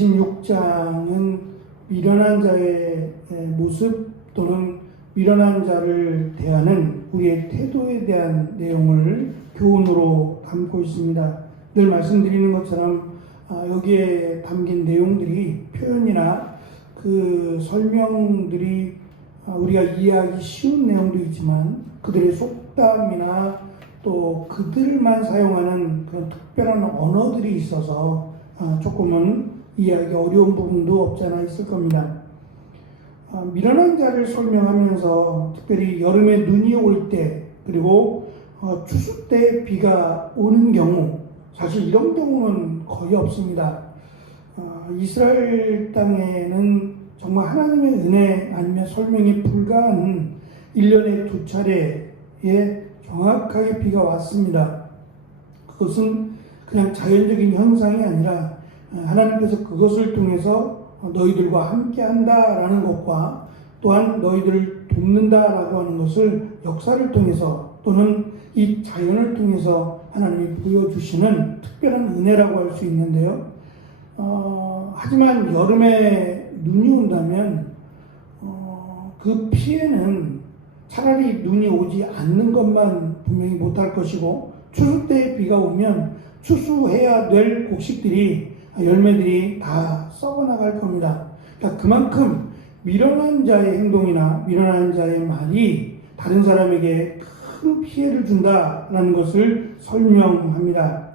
26장은 미련한 자의 모습 또는 미련한 자를 대하는 우리의 태도에 대한 내용을 교훈으로 담고 있습니다. 늘 말씀드리는 것처럼 여기에 담긴 내용들이 표현이나 그 설명들이 우리가 이해하기 쉬운 내용도 있지만 그들의 속담이나 또 그들만 사용하는 그런 특별한 언어들이 있어서 조금은 이해하기 어려운 부분도 없지 않아 있을 겁니다. 미련한 자를 설명하면서 특별히 여름에 눈이 올 때 그리고 추수 때 비가 오는 경우, 사실 이런 경우는 거의 없습니다. 이스라엘 땅에는 정말 하나님의 은혜 아니면 설명이 불가한 1년에 2차례에 정확하게 비가 왔습니다. 그것은 그냥 자연적인 현상이 아니라 하나님께서 그것을 통해서 너희들과 함께 한다라는 것과 또한 너희들을 돕는다라고 하는 것을 역사를 통해서 또는 이 자연을 통해서 하나님이 보여주시는 특별한 은혜라고 할 수 있는데요. 하지만 여름에 눈이 온다면 그 피해는 차라리 눈이 오지 않는 것만 분명히 못할 것이고, 추수 때 비가 오면 추수해야 될 곡식들이 열매들이 다 썩어나갈 겁니다. 그러니까 그만큼 미련한 자의 행동이나 미련한 자의 말이 다른 사람에게 큰 피해를 준다라는 것을 설명합니다.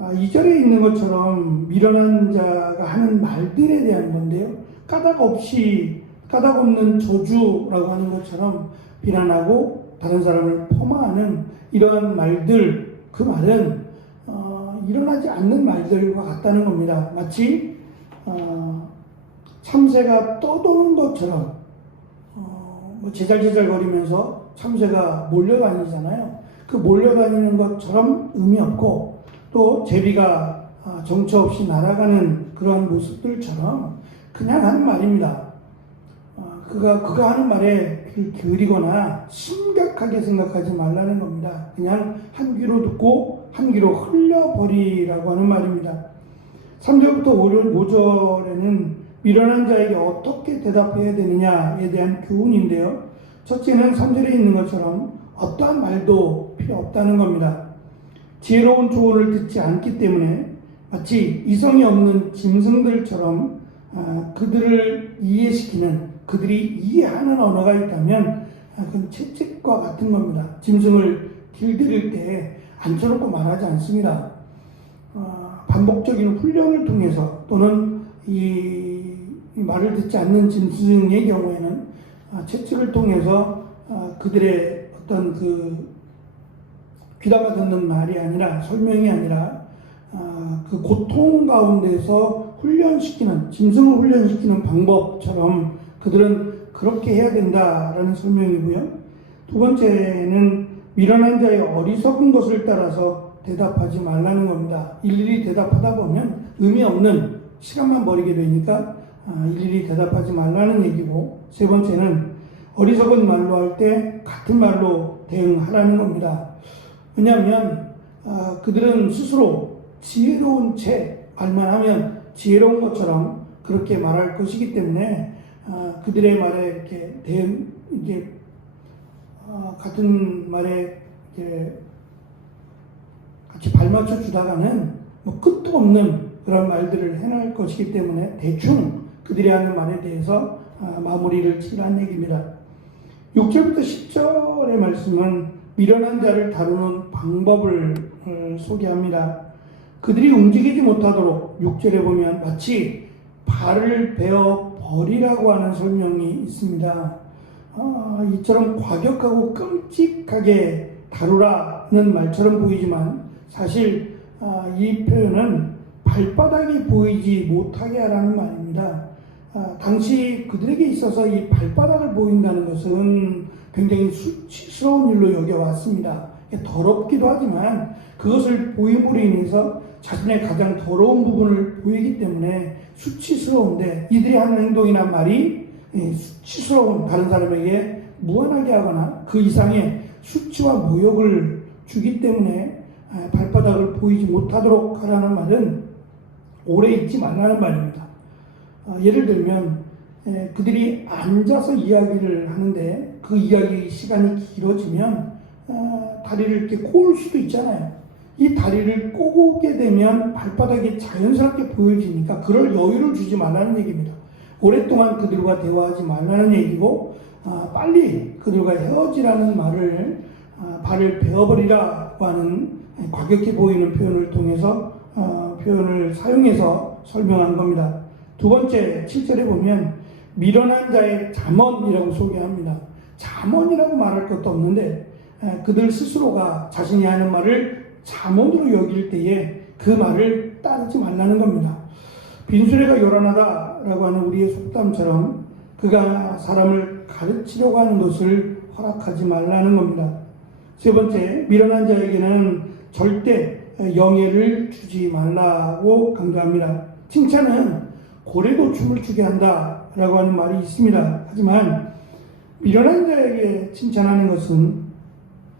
2절에 있는 것처럼 미련한 자가 하는 말들에 대한 건데요. 까닭 없는 저주라고 하는 것처럼 비난하고 다른 사람을 폄하하는 이러한 말들, 그 말은 일어나지 않는 말들과 같다는 겁니다. 마치 참새가 떠도는 것처럼 제잘제잘 거리면서 참새가 몰려다니잖아요. 그 몰려다니는 것처럼 의미 없고, 또 제비가 정처 없이 날아가는 그런 모습들처럼 그냥 하는 말입니다. 그가 하는 말에 귀를 기울이거나 심각하게 생각하지 말라는 겁니다. 그냥 한 귀로 듣고 한 귀로 흘려버리라고 하는 말입니다. 3절부터 5절에는 미련한 자에게 어떻게 대답해야 되느냐에 대한 교훈인데요. 첫째는 3절에 있는 것처럼 어떠한 말도 필요 없다는 겁니다. 지혜로운 조언을 듣지 않기 때문에 마치 이성이 없는 짐승들처럼 그들을 이해시키는, 그들이 이해하는 언어가 있다면 그건 채찍과 같은 겁니다. 짐승을 길들일 때 앉혀놓고 말하지 않습니다. 반복적인 훈련을 통해서 또는 이 말을 듣지 않는 짐승의 경우에는 채찍을 통해서 그들의 어떤 귀담아 듣는 말이 아니라, 설명이 아니라 그 고통 가운데서 짐승을 훈련시키는 방법처럼 그들은 그렇게 해야 된다라는 설명이고요. 두 번째는 미련한 자의 어리석은 것을 따라서 대답하지 말라는 겁니다. 일일이 대답하다 보면 의미 없는 시간만 버리게 되니까 일일이 대답하지 말라는 얘기고, 세 번째는 어리석은 말로 할 때 같은 말로 대응하라는 겁니다. 왜냐하면 그들은 스스로 지혜로운 말만 하면 지혜로운 것처럼 그렇게 말할 것이기 때문에 그들의 말에 이렇게 같은 말에 이렇게 같이 발맞춰 주다가는 끝도 없는 그런 말들을 해낼 것이기 때문에 대충 그들이 하는 말에 대해서 마무리를 치라는 얘기입니다. 6절부터 10절의 말씀은 미련한 자를 다루는 방법을 소개합니다. 그들이 움직이지 못하도록 6절에 보면 마치 발을 베어 버리라고 하는 설명이 있습니다. 이처럼 과격하고 끔찍하게 다루라는 말처럼 보이지만 사실 이 표현은 발바닥이 보이지 못하게 하라는 말입니다. 당시 그들에게 있어서 이 발바닥을 보인다는 것은 굉장히 수치스러운 일로 여겨왔습니다. 더럽기도 하지만 그것을 보임으로 인해서 자신의 가장 더러운 부분을 보이기 때문에 수치스러운데, 이들이 하는 행동이나 말이 수치스러운, 다른 사람에게 무한하게 하거나 그 이상의 수치와 모욕을 주기 때문에 발바닥을 보이지 못하도록 하라는 말은 오래 있지 말라는 말입니다. 예를 들면 그들이 앉아서 이야기를 하는데 그 이야기 시간이 길어지면 다리를 이렇게 꼬을 수도 있잖아요. 이 다리를 꼬게 되면 발바닥이 자연스럽게 보여지니까 그럴 여유를 주지 말라는 얘기입니다. 오랫동안 그들과 대화하지 말라는 얘기고 빨리 그들과 헤어지라는 말을 발을 베어버리라고 하는 과격해 보이는 표현을 통해서 표현을 사용해서 설명한 겁니다. 두 번째 7절에 보면 미련한 자의 잠언이라고 소개합니다. 잠언이라고 말할 것도 없는데 그들 스스로가 자신이 하는 말을 잠언으로 여길 때에 그 말을 따르지 말라는 겁니다. 빈수레가 요란하다라고 하는 우리의 속담처럼 그가 사람을 가르치려고 하는 것을 허락하지 말라는 겁니다. 세 번째, 미련한 자에게는 절대 영예를 주지 말라고 강조합니다. 칭찬은 고래도 춤을 추게 한다라고 하는 말이 있습니다. 하지만 미련한 자에게 칭찬하는 것은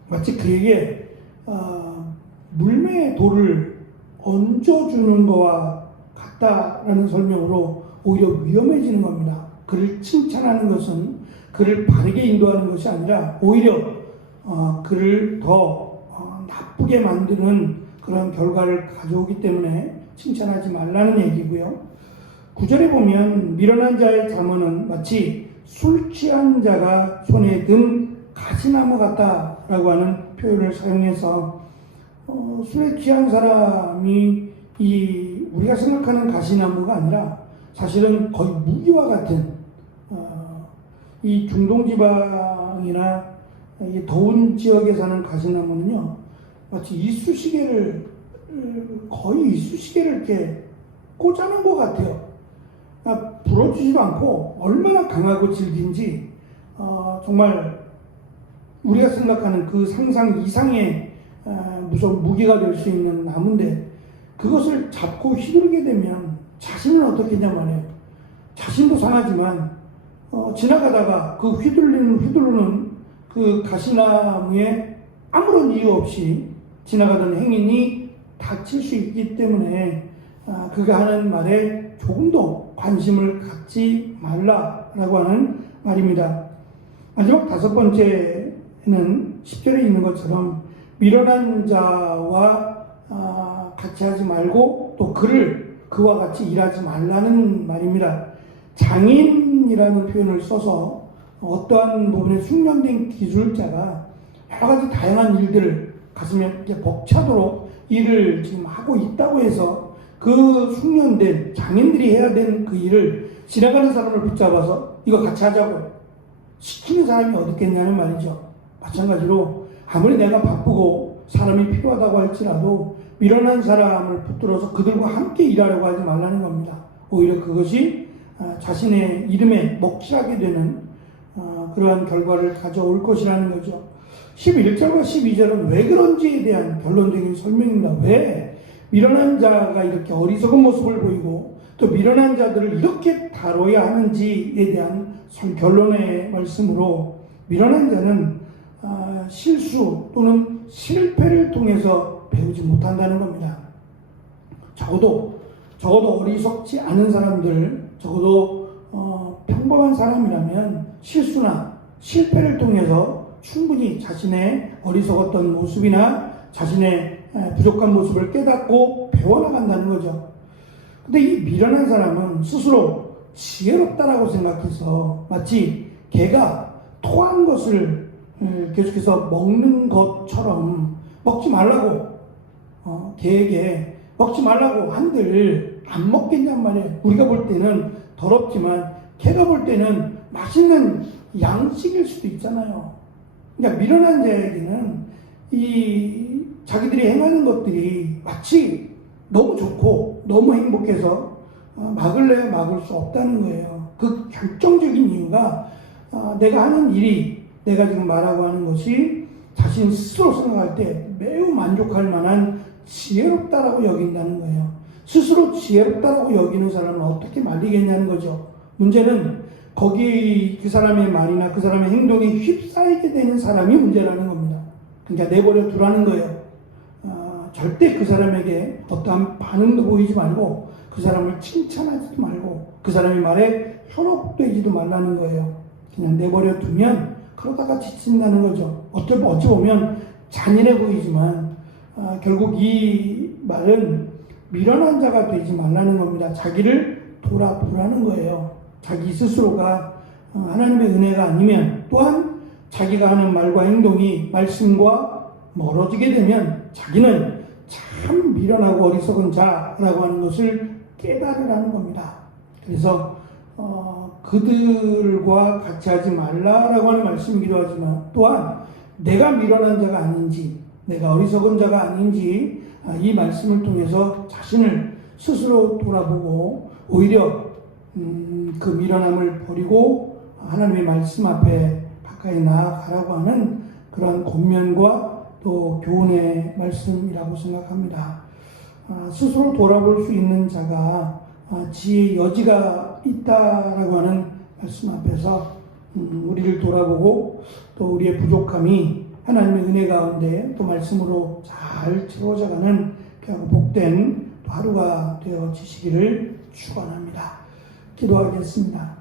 마치 그에게 물매의 돌을 얹어주는 것과 같다라는 설명으로 오히려 위험해지는 겁니다. 그를 칭찬하는 것은 그를 바르게 인도하는 것이 아니라 오히려 그를 더 나쁘게 만드는 그런 결과를 가져오기 때문에 칭찬하지 말라는 얘기고요. 9절에 보면 미련한 자의 잠언은 마치 술 취한 자가 손에 든 가시나무 같다라고 하는 표현을 사용해서 술에 취한 사람이 우리가 생각하는 가시나무가 아니라 사실은 거의 무기와 같은 이 중동 지방이나 이 더운 지역에 사는 가시나무는요 마치 거의 이쑤시개를 이렇게 꽂아놓은 것 같아요. 부러지지도 않고 얼마나 강하고 질긴지 정말 우리가 생각하는 그 상상 이상의 무서운 무기가 될 수 있는 나무인데 그것을 잡고 휘두르게 되면 자신은 어떻게 했냐 말이에요. 자신도 상하지만 지나가다가 그 휘두르는 그 가시나무에 아무런 이유 없이 지나가던 행인이 다칠 수 있기 때문에 그가 하는 말에 조금도 관심을 갖지 말라라고 하는 말입니다. 마지막 다섯 번째는 10절에 있는 것처럼 미련한 자와 같이 하지 말고 또 그와 같이 일하지 말라는 말입니다. 장인이라는 표현을 써서 어떠한 부분에 숙련된 기술자가 여러 가지 다양한 일들을 가슴에 벅차도록 일을 지금 하고 있다고 해서 그 숙련된 장인들이 해야 되는 그 일을 지나가는 사람을 붙잡아서 이거 같이 하자고 시키는 사람이 어디 있겠냐는 말이죠. 마찬가지로 아무리 내가 바쁘고 사람이 필요하다고 할지라도 미련한 사람을 붙들어서 그들과 함께 일하려고 하지 말라는 겁니다. 오히려 그것이 자신의 이름에 먹칠하게 되는 그러한 결과를 가져올 것이라는 거죠. 11절과 12절은 왜 그런지에 대한 결론적인 설명입니다. 왜 미련한 자가 이렇게 어리석은 모습을 보이고 또 미련한 자들을 이렇게 다뤄야 하는지에 대한 결론의 말씀으로 미련한 자는 실수 또는 실패를 통해서 배우지 못한다는 겁니다. 적어도 어리석지 않은 사람들, 적어도 평범한 사람이라면 실수나 실패를 통해서 충분히 자신의 어리석었던 모습이나 자신의 부족한 모습을 깨닫고 배워나간다는 거죠. 근데 이 미련한 사람은 스스로 지혜롭다라고 생각해서 마치 개가 토한 것을 계속해서 먹는 것처럼 먹지 말라고 개에게 먹지 말라고 한들 안 먹겠냔 말이에요. 우리가 볼 때는 더럽지만 개가 볼 때는 맛있는 양식일 수도 있잖아요. 그러니까 미련한 자에게는 이 자기들이 행하는 것들이 마치 너무 좋고 너무 행복해서 막을래야 막을 수 없다는 거예요. 그 결정적인 이유가 내가 하는 일이 내가 지금 말하고 하는 것이 자신 스스로 생각할 때 매우 만족할 만한 지혜롭다라고 여긴다는 거예요. 스스로 지혜롭다라고 여기는 사람은 어떻게 말리겠냐는 거죠. 문제는 거기 그 사람의 말이나 그 사람의 행동에 휩싸이게 되는 사람이 문제라는 겁니다. 그러니까 내버려 두라는 거예요. 절대 그 사람에게 어떠한 반응도 보이지 말고 그 사람을 칭찬하지도 말고 그 사람의 말에 현혹되지도 말라는 거예요. 그냥 내버려 두면 그러다가 지친다는 거죠. 어찌 보면 잔인해 보이지만 결국 이 말은 미련한 자가 되지 말라는 겁니다. 자기를 돌아보라는 거예요. 자기 스스로가 하나님의 은혜가 아니면 또한 자기가 하는 말과 행동이 말씀과 멀어지게 되면 자기는 참 미련하고 어리석은 자라고 하는 것을 깨달으라는 겁니다. 그래서 그들과 같이 하지 말라라고 하는 말씀이기도 하지만 또한 내가 미련한 자가 아닌지 내가 어리석은 자가 아닌지 이 말씀을 통해서 자신을 스스로 돌아보고 오히려 그 미련함을 버리고 하나님의 말씀 앞에 가까이 나아가라고 하는 그런 권면과 또 교훈의 말씀이라고 생각합니다. 스스로 돌아볼 수 있는 자가 지혜의 여지가 있다라고 하는 말씀 앞에서 우리를 돌아보고 또 우리의 부족함이 하나님의 은혜 가운데 또 말씀으로 잘 채워져가는 복된 하루가 되어지시기를 축원합니다. 기도하겠습니다.